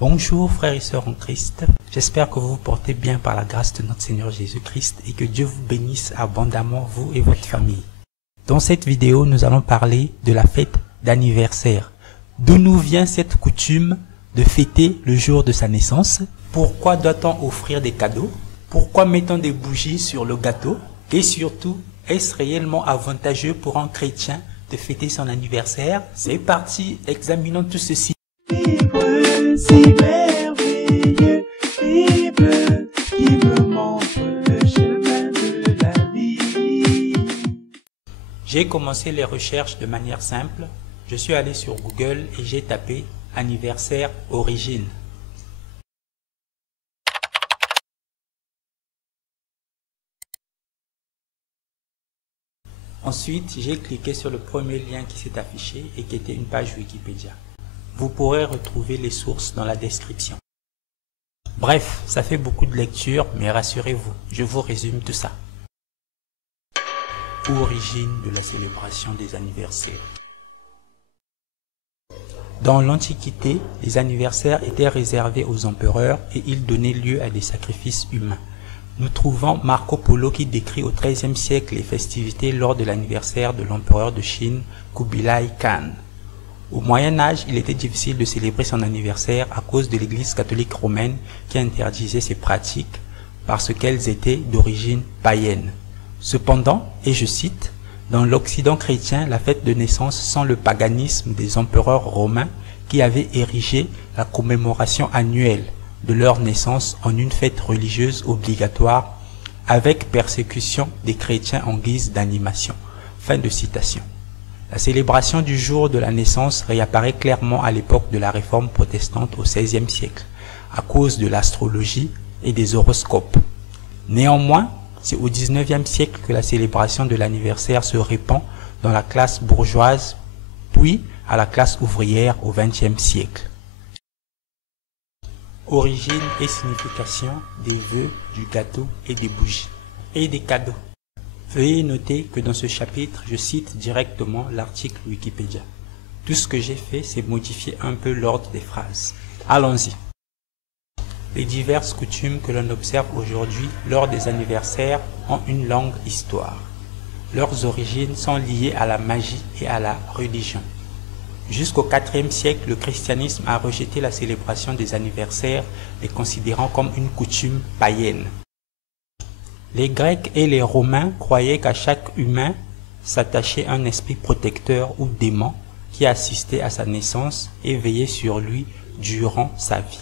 Bonjour frères et sœurs en Christ, j'espère que vous vous portez bien par la grâce de notre Seigneur Jésus-Christ et que Dieu vous bénisse abondamment, vous et votre famille. Dans cette vidéo, nous allons parler de la fête d'anniversaire. D'où nous vient cette coutume de fêter le jour de sa naissance? Pourquoi doit-on offrir des cadeaux? Pourquoi mettons des bougies sur le gâteau? Et surtout, est-ce réellement avantageux pour un chrétien de fêter son anniversaire? C'est parti, examinons tout ceci. Si merveilleux, Bible qui me montre le chemin de la vie. J'ai commencé les recherches de manière simple. Je suis allé sur Google et j'ai tapé anniversaire origine. Ensuite, j'ai cliqué sur le premier lien qui s'est affiché et qui était une page Wikipédia. Vous pourrez retrouver les sources dans la description. Bref, ça fait beaucoup de lecture, mais rassurez-vous, je vous résume tout ça. Origine de la célébration des anniversaires. Dans l'Antiquité, les anniversaires étaient réservés aux empereurs et ils donnaient lieu à des sacrifices humains. Nous trouvons Marco Polo qui décrit au XIIIe siècle les festivités lors de l'anniversaire de l'empereur de Chine, Kubilai Khan. Au Moyen-Âge, il était difficile de célébrer son anniversaire à cause de l'Église catholique romaine qui interdisait ces pratiques parce qu'elles étaient d'origine païenne. Cependant, et je cite, « Dans l'Occident chrétien, la fête de naissance sent le paganisme des empereurs romains qui avaient érigé la commémoration annuelle de leur naissance en une fête religieuse obligatoire avec persécution des chrétiens en guise d'animation. » Fin de citation. La célébration du jour de la naissance réapparaît clairement à l'époque de la réforme protestante au XVIe siècle, à cause de l'astrologie et des horoscopes. Néanmoins, c'est au XIXe siècle que la célébration de l'anniversaire se répand dans la classe bourgeoise, puis à la classe ouvrière au XXe siècle. Origine et signification des vœux, du gâteau et des bougies, et des cadeaux. Veuillez noter que dans ce chapitre, je cite directement l'article Wikipédia. Tout ce que j'ai fait, c'est modifier un peu l'ordre des phrases. Allons-y. Les diverses coutumes que l'on observe aujourd'hui lors des anniversaires ont une longue histoire. Leurs origines sont liées à la magie et à la religion. Jusqu'au IVe siècle, le christianisme a rejeté la célébration des anniversaires, les considérant comme une coutume païenne. Les Grecs et les Romains croyaient qu'à chaque humain s'attachait un esprit protecteur ou démon qui assistait à sa naissance et veillait sur lui durant sa vie.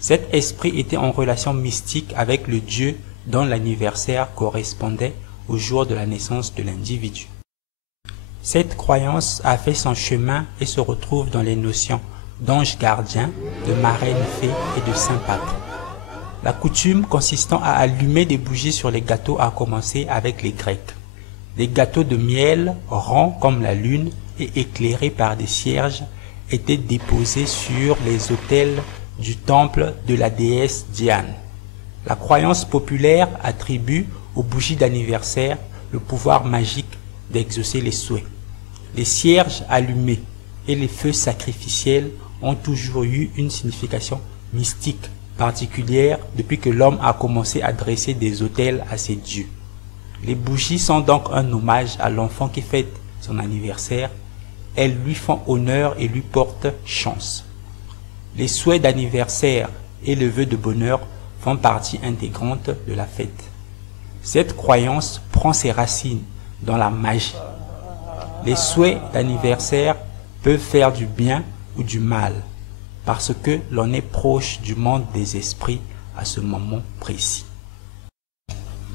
Cet esprit était en relation mystique avec le Dieu dont l'anniversaire correspondait au jour de la naissance de l'individu. Cette croyance a fait son chemin et se retrouve dans les notions d'ange gardien, de marraine fée et de saint Patrick. La coutume consistant à allumer des bougies sur les gâteaux a commencé avec les Grecs. Des gâteaux de miel, ronds comme la lune et éclairés par des cierges, étaient déposés sur les autels du temple de la déesse Diane. La croyance populaire attribue aux bougies d'anniversaire le pouvoir magique d'exaucer les souhaits. Les cierges allumés et les feux sacrificiels ont toujours eu une signification mystique particulière depuis que l'homme a commencé à dresser des autels à ses dieux. Les bougies sont donc un hommage à l'enfant qui fête son anniversaire. Elles lui font honneur et lui portent chance. Les souhaits d'anniversaire et le vœu de bonheur font partie intégrante de la fête. Cette croyance prend ses racines dans la magie. Les souhaits d'anniversaire peuvent faire du bien ou du mal, parce que l'on est proche du monde des esprits à ce moment précis.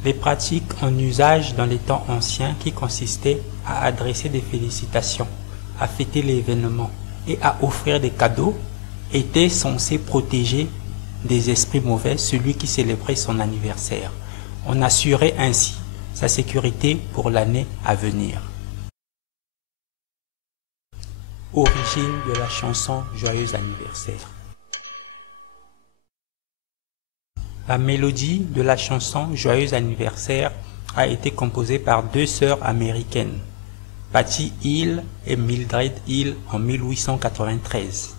Les pratiques en usage dans les temps anciens qui consistaient à adresser des félicitations, à fêter l'événement et à offrir des cadeaux étaient censées protéger des esprits mauvais celui qui célébrait son anniversaire. On assurait ainsi sa sécurité pour l'année à venir. Origine de la chanson Joyeux anniversaire. La mélodie de la chanson Joyeux anniversaire a été composée par deux sœurs américaines, Patty Hill et Mildred Hill en 1893.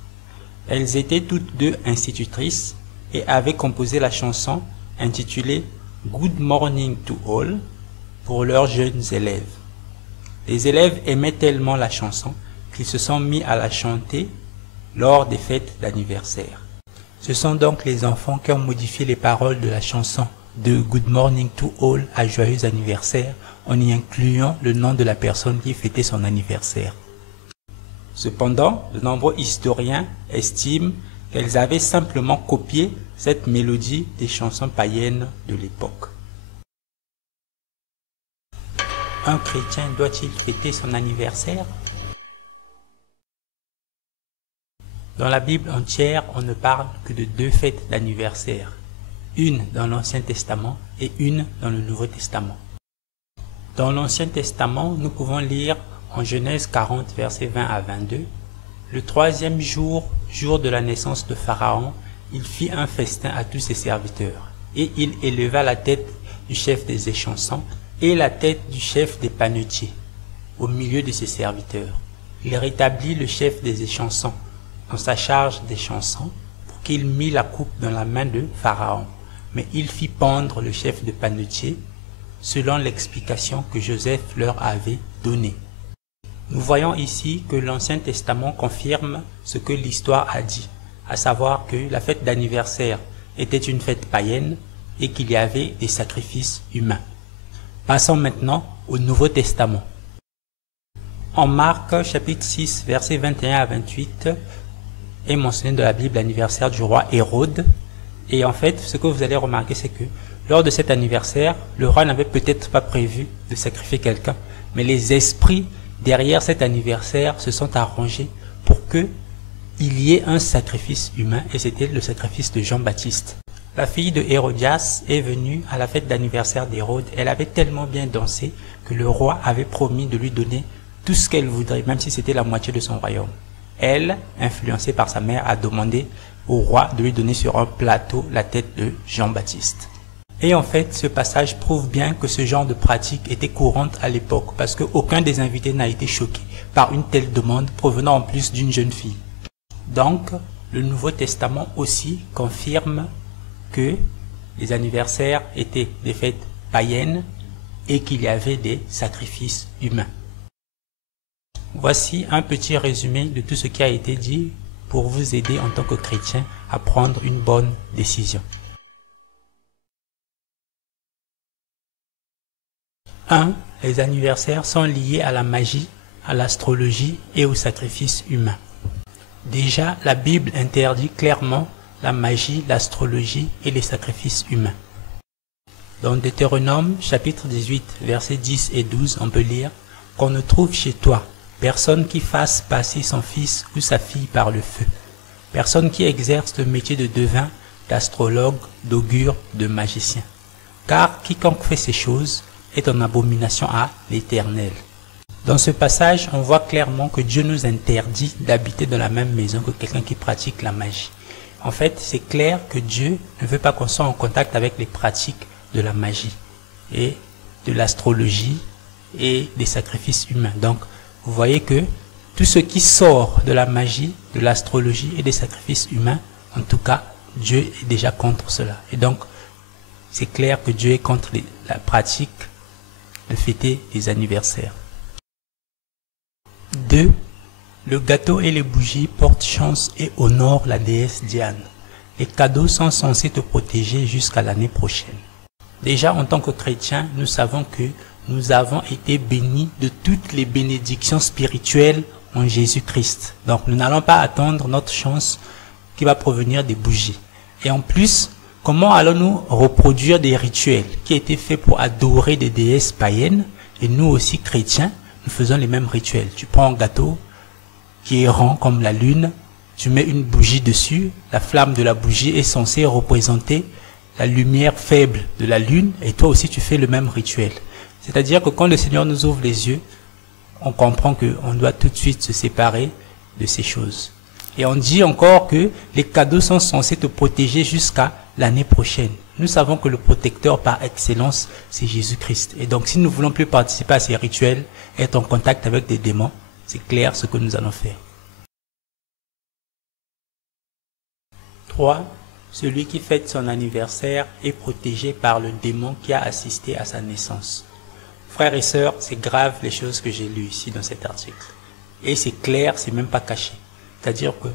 Elles étaient toutes deux institutrices et avaient composé la chanson intitulée Good Morning to All pour leurs jeunes élèves. Les élèves aimaient tellement la chanson qu'ils se sont mis à la chanter lors des fêtes d'anniversaire. Ce sont donc les enfants qui ont modifié les paroles de la chanson de Good Morning to All à Joyeux anniversaire en y incluant le nom de la personne qui fêtait son anniversaire. Cependant, de nombreux historiens estiment qu'elles avaient simplement copié cette mélodie des chansons païennes de l'époque. Un chrétien doit-il fêter son anniversaire? Dans la Bible entière, on ne parle que de deux fêtes d'anniversaire, une dans l'Ancien Testament et une dans le Nouveau Testament. Dans l'Ancien Testament, nous pouvons lire en Genèse 40, versets 20 à 22, « Le troisième jour, jour de la naissance de Pharaon, il fit un festin à tous ses serviteurs, et il éleva la tête du chef des échansons et la tête du chef des panetiers au milieu de ses serviteurs. Il rétablit le chef des échansons dans sa charge des chansons pour qu'il mit la coupe dans la main de Pharaon. Mais il fit pendre le chef de panetier selon l'explication que Joseph leur avait donnée. » Nous voyons ici que l'Ancien Testament confirme ce que l'histoire a dit, à savoir que la fête d'anniversaire était une fête païenne et qu'il y avait des sacrifices humains. Passons maintenant au Nouveau Testament. En Marc chapitre 6, versets 21 à 28, est mentionné dans la Bible l'anniversaire du roi Hérode. Et en fait, ce que vous allez remarquer, c'est que lors de cet anniversaire, le roi n'avait peut-être pas prévu de sacrifier quelqu'un, mais les esprits derrière cet anniversaire se sont arrangés pour qu'il y ait un sacrifice humain, et c'était le sacrifice de Jean-Baptiste. La fille de Hérodias est venue à la fête d'anniversaire d'Hérode. Elle avait tellement bien dansé que le roi avait promis de lui donner tout ce qu'elle voudrait, même si c'était la moitié de son royaume. Elle, influencée par sa mère, a demandé au roi de lui donner sur un plateau la tête de Jean-Baptiste. Et en fait, ce passage prouve bien que ce genre de pratique était courante à l'époque, parce qu'aucun des invités n'a été choqué par une telle demande provenant en plus d'une jeune fille. Donc, le Nouveau Testament aussi confirme que les anniversaires étaient des fêtes païennes et qu'il y avait des sacrifices humains. Voici un petit résumé de tout ce qui a été dit pour vous aider en tant que chrétien à prendre une bonne décision. 1. Les anniversaires sont liés à la magie, à l'astrologie et au sacrifice humain. Déjà, la Bible interdit clairement la magie, l'astrologie et les sacrifices humains. Dans Deutéronome, chapitre 18, versets 10 et 12, on peut lire « Qu'on ne trouve chez toi personne qui fasse passer son fils ou sa fille par le feu, personne qui exerce le métier de devin, d'astrologue, d'augure, de magicien. Car quiconque fait ces choses est en abomination à l'Éternel. » Dans ce passage, on voit clairement que Dieu nous interdit d'habiter dans la même maison que quelqu'un qui pratique la magie. En fait, c'est clair que Dieu ne veut pas qu'on soit en contact avec les pratiques de la magie et de l'astrologie et des sacrifices humains. Donc, vous voyez que tout ce qui sort de la magie, de l'astrologie et des sacrifices humains, en tout cas, Dieu est déjà contre cela. Et donc, c'est clair que Dieu est contre la pratique de fêter les anniversaires. 2. Le gâteau et les bougies portent chance et honorent la déesse Diane. Les cadeaux sont censés te protéger jusqu'à l'année prochaine. Déjà, en tant que chrétiens, nous savons que nous avons été bénis de toutes les bénédictions spirituelles en Jésus-Christ. Donc, nous n'allons pas attendre notre chance qui va provenir des bougies. Et en plus, comment allons-nous reproduire des rituels qui étaient faits pour adorer des déesses païennes? Et nous aussi, chrétiens, nous faisons les mêmes rituels. Tu prends un gâteau qui est rond comme la lune, tu mets une bougie dessus, la flamme de la bougie est censée représenter la lumière faible de la lune, et toi aussi tu fais le même rituel. C'est-à-dire que quand le Seigneur nous ouvre les yeux, on comprend qu'on doit tout de suite se séparer de ces choses. Et on dit encore que les cadeaux sont censés te protéger jusqu'à l'année prochaine. Nous savons que le protecteur par excellence, c'est Jésus-Christ. Et donc si nous ne voulons plus participer à ces rituels, être en contact avec des démons, c'est clair ce que nous allons faire. 3. Celui qui fête son anniversaire est protégé par le démon qui a assisté à sa naissance. Frères et sœurs, c'est grave les choses que j'ai lues ici dans cet article. Et c'est clair, c'est même pas caché. C'est-à-dire que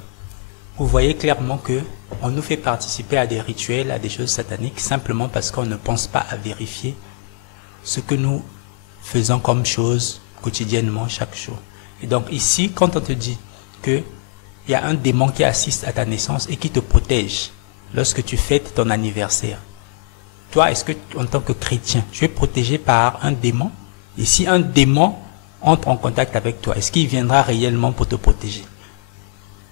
vous voyez clairement que on nous fait participer à des rituels, à des choses sataniques, simplement parce qu'on ne pense pas à vérifier ce que nous faisons comme chose quotidiennement, chaque jour. Et donc ici, quand on te dit que il y a un démon qui assiste à ta naissance et qui te protège lorsque tu fêtes ton anniversaire, toi, est-ce que en tant que chrétien, tu es protégé par un démon? Et si un démon entre en contact avec toi, est-ce qu'il viendra réellement pour te protéger?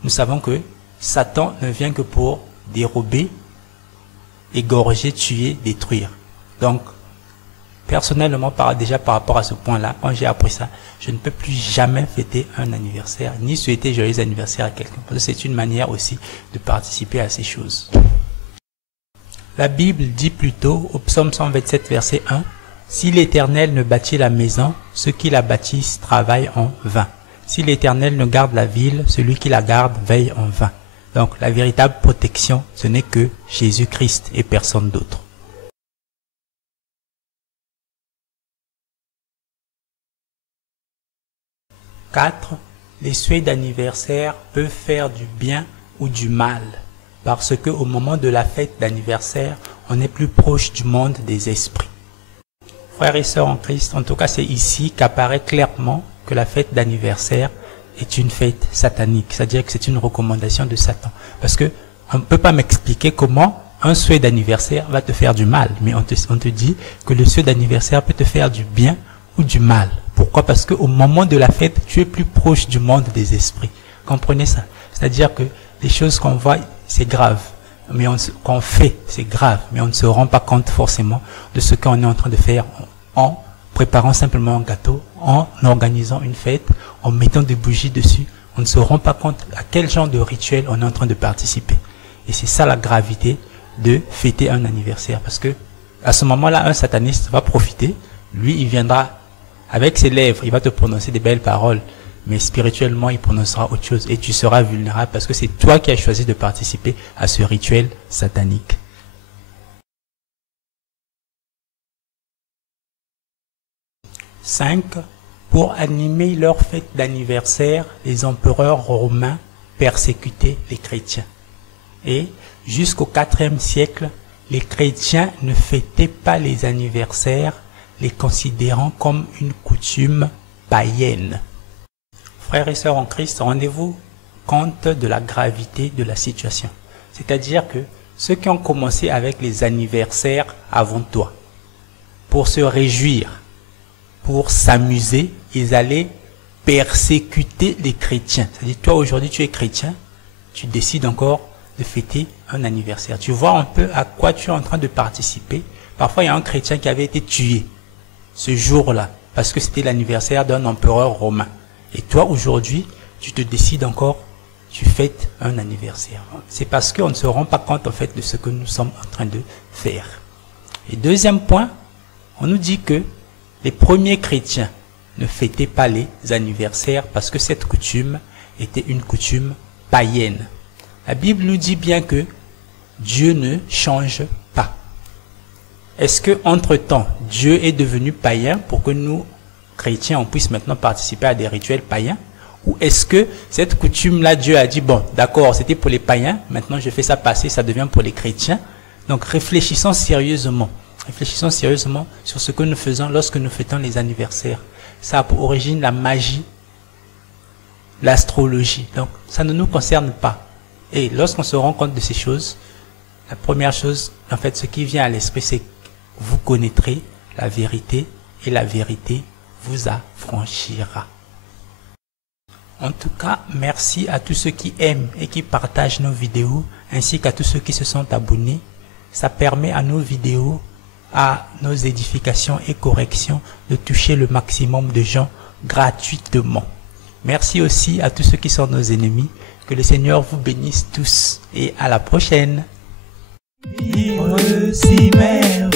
Nous savons que Satan ne vient que pour dérober, égorger, tuer, détruire. Donc, personnellement, déjà par rapport à ce point-là, quand j'ai appris ça, je ne peux plus jamais fêter un anniversaire, ni souhaiter joyeux anniversaire à quelqu'un. Parce que c'est une manière aussi de participer à ces choses. La Bible dit plutôt, au psaume 127, verset 1, « Si l'Éternel ne bâtit la maison, ceux qui la bâtissent travaillent en vain. Si l'Éternel ne garde la ville, celui qui la garde veille en vain. » Donc, la véritable protection, ce n'est que Jésus-Christ et personne d'autre. « 4. Les souhaits d'anniversaire peuvent faire du bien ou du mal, parce que au moment de la fête d'anniversaire, on est plus proche du monde des esprits. » Frères et sœurs en Christ, en tout cas c'est ici qu'apparaît clairement que la fête d'anniversaire est une fête satanique, c'est-à-dire que c'est une recommandation de Satan. Parce que on ne peut pas m'expliquer comment un souhait d'anniversaire va te faire du mal, mais on te dit que le souhait d'anniversaire peut te faire du bien ou du mal. Pourquoi? Parce qu'au moment de la fête, tu es plus proche du monde des esprits. Comprenez ça? C'est-à-dire que les choses qu'on voit, c'est grave, mais qu'on fait, c'est grave, mais on ne se rend pas compte forcément de ce qu'on est en train de faire en préparant simplement un gâteau, en organisant une fête, en mettant des bougies dessus. On ne se rend pas compte à quel genre de rituel on est en train de participer. Et c'est ça la gravité de fêter un anniversaire. Parce que à ce moment-là, un sataniste va profiter. Lui, il viendra avec ses lèvres, il va te prononcer des belles paroles. Mais spirituellement, il prononcera autre chose. Et tu seras vulnérable parce que c'est toi qui as choisi de participer à ce rituel satanique. 5. Pour animer leur fête d'anniversaire, les empereurs romains persécutaient les chrétiens. Et jusqu'au IVe siècle, les chrétiens ne fêtaient pas les anniversaires, les considérant comme une coutume païenne. Frères et sœurs en Christ, rendez-vous compte de la gravité de la situation. C'est-à-dire que ceux qui ont commencé avec les anniversaires avant toi, pour se réjouir, pour s'amuser, ils allaient persécuter les chrétiens. C'est-à-dire, toi aujourd'hui tu es chrétien, tu décides encore de fêter un anniversaire. Tu vois un peu à quoi tu es en train de participer. Parfois, il y a un chrétien qui avait été tué ce jour-là, parce que c'était l'anniversaire d'un empereur romain. Et toi, aujourd'hui, tu te décides encore, tu fêtes un anniversaire. C'est parce qu'on ne se rend pas compte, en fait, de ce que nous sommes en train de faire. Et deuxième point, on nous dit que les premiers chrétiens ne fêtaient pas les anniversaires parce que cette coutume était une coutume païenne. La Bible nous dit bien que Dieu ne change pas. Est-ce que entre-temps, Dieu est devenu païen pour que nous, chrétiens, on puisse maintenant participer à des rituels païens? Ou est-ce que cette coutume-là, Dieu a dit, bon, d'accord, c'était pour les païens, maintenant je fais ça passer, ça devient pour les chrétiens. Donc réfléchissons sérieusement. Réfléchissons sérieusement sur ce que nous faisons lorsque nous fêtons les anniversaires. Ça a pour origine la magie, l'astrologie. Donc, ça ne nous concerne pas. Et lorsqu'on se rend compte de ces choses, la première chose, en fait, ce qui vient à l'esprit, c'est que vous connaîtrez la vérité et la vérité vous affranchira. En tout cas, merci à tous ceux qui aiment et qui partagent nos vidéos, ainsi qu'à tous ceux qui se sont abonnés. Ça permet à nos vidéos, à nos édifications et corrections de toucher le maximum de gens gratuitement. Merci aussi à tous ceux qui sont nos ennemis. Que le Seigneur vous bénisse tous et à la prochaine. Vivre si merveilleux.